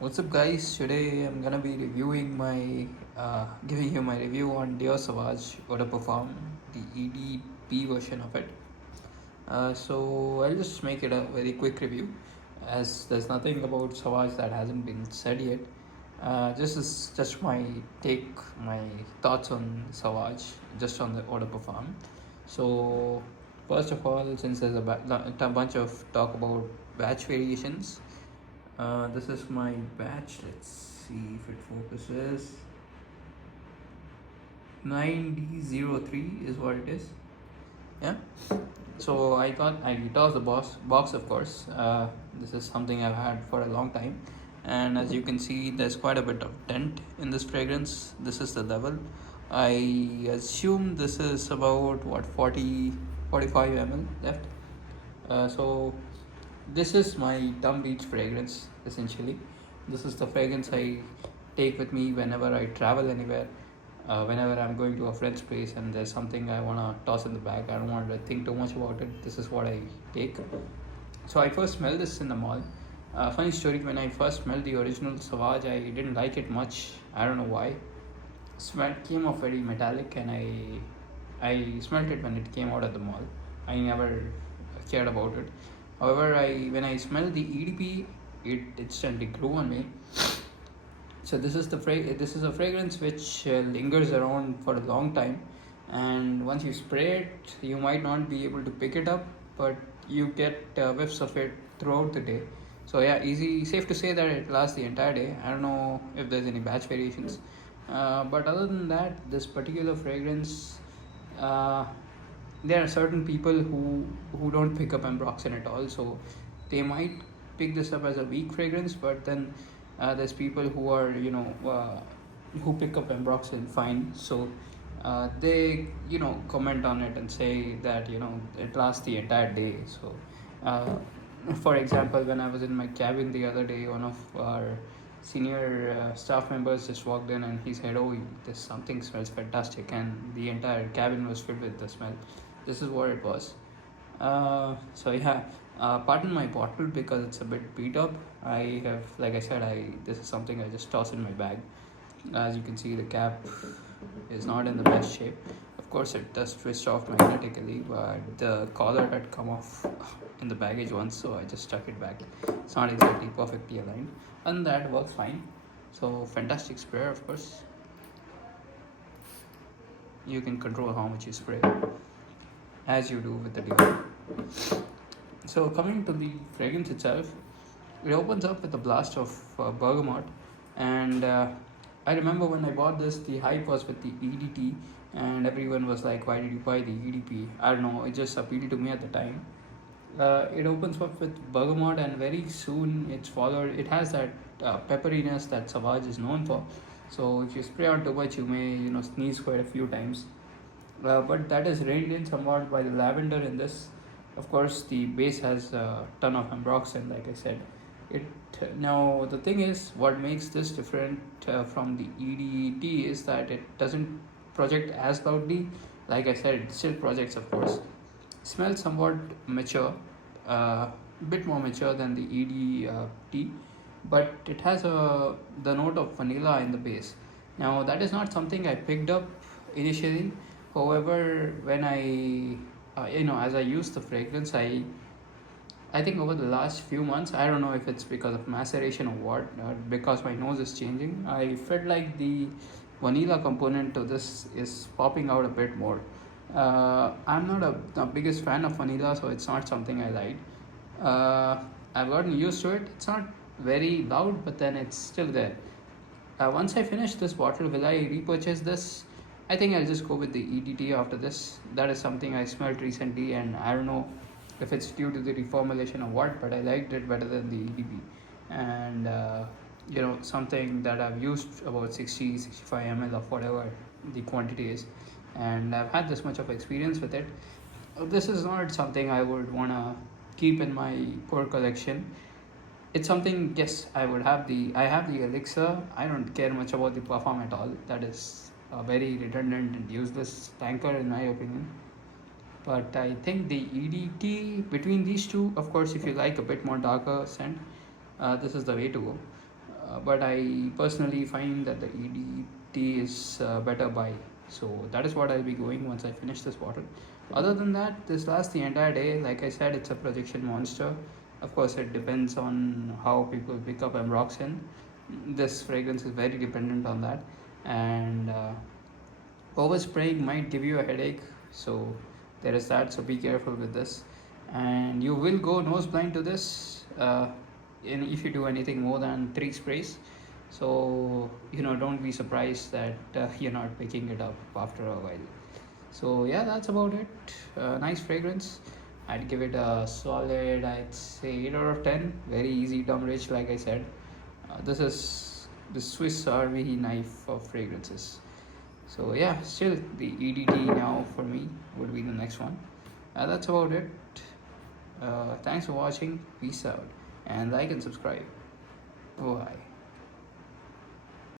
What's up, guys? Today I'm gonna be reviewing giving you my review on Dior Sauvage Eau De Parfum, the EDP version of it. So I'll just make it a very quick review, as there's nothing about Sauvage that hasn't been said yet. This is just my take, my thoughts on Sauvage, just on the Eau De Parfum. So first of all, since there's a bunch of talk about batch variations, this is my batch. Let's see if it focuses. 9D03 is what it is. Yeah. So I tossed the box, of course. This is something I've had for a long time, and as you can see, there's quite a bit of dent in this fragrance. This is the level. I assume this is about 45 ml left. So this is my Tum Beach fragrance essentially. This is the fragrance I take with me whenever I travel anywhere. Whenever I'm going to a friend's place and there's something I want to toss in the bag, I don't want to think too much about it. This is what I take. So I first smelled this in the mall. Funny story, when I first smelled the original Sauvage, I didn't like it much. I don't know why. Smell came off very metallic, and I smelled it when it came out at the mall. I never cared about it. However, when I smelled the EDP, it instantly grew on me. So this is a fragrance which lingers around for a long time, and once you spray it, you might not be able to pick it up, but you get whiffs of it throughout the day. So yeah, safe to say that it lasts the entire day. I don't know if there's any batch variations, but other than that, this particular fragrance, uh, there are certain people who don't pick up ambroxan at all, so they might pick this up as a weak fragrance, but then there's people who are who pick up ambroxan fine, so they comment on it and say that it lasts the entire day. So uh, for example, when I was in my cabin the other day, one of our senior staff members just walked in and he said, "Oh, this something smells fantastic," and the entire cabin was filled with the smell. This is what it was. So yeah, pardon my bottle because it's a bit beat up. I have, like I said, I this is something I just toss in my bag. As you can see, the cap is not in the best shape. Of course, it does twist off magnetically, but the collar had come off in the baggage once, so I just stuck it back. It's not exactly perfectly aligned, and that works fine. So fantastic sprayer, of course. You can control how much you spray, as you do with the Dior. So coming to the fragrance itself, it opens up with a blast of bergamot, and I remember when I bought this, the hype was with the EDT, and everyone was like, "Why did you buy the EDP?" I don't know, it just appealed to me at the time. It opens up with bergamot, and very soon it's followed. It has that pepperiness that Sauvage is known for. So if you spray on too much, you may sneeze quite a few times. But that is reined in somewhat by the lavender in this. Of course, the base has a ton of ambroxan, like I said. It Now the thing is, what makes this different from the EDT is that it doesn't project as loudly. Like I said, it still projects, of course. Smells somewhat mature, bit more mature than the EDT, but it has the note of vanilla in the base. Now that is not something I picked up initially. However, when as I use the fragrance, I think over the last few months, I don't know if it's because of maceration or what, because my nose is changing, I felt like the vanilla component to this is popping out a bit more. I'm not the biggest fan of vanilla, so it's not something I like. I've gotten used to it. It's not very loud, but then it's still there. Once I finish this bottle, will I repurchase this? I think I'll just go with the EDT after this. That is something I smelled recently, and I don't know if it's due to the reformulation or what, but I liked it better than the EDP. And something that I've used about 65 ml of whatever the quantity is, and I've had this much of experience with it. This is not something I would want to keep in my core collection. It's something, yes, I have the elixir. I don't care much about the parfum at all. That is a very redundant and useless tanker in my opinion. But I think the EDT, between these two, of course, if you like a bit more darker scent, this is the way to go. but I personally find that the EDT is better buy. So that is what I'll be going once I finish this bottle. Other than that, this lasts the entire day. Like I said, it's a projection monster. Of course, it depends on how people pick up and rocks in. This fragrance is very dependent on that, and overspraying might give you a headache. So there is that. So be careful with this, and you will go nose blind to this. If you do anything more than 3 sprays. So don't be surprised that you're not picking it up after a while. So yeah, that's about it. Nice fragrance. I'd give it a solid, I'd say 8 out of 10. Very easy tongue rich, like I said. This is the Swiss Army knife of fragrances. So yeah, still the EDT now for me would be the next one. That's about it. Thanks for watching. Peace out, and like and subscribe. Bye.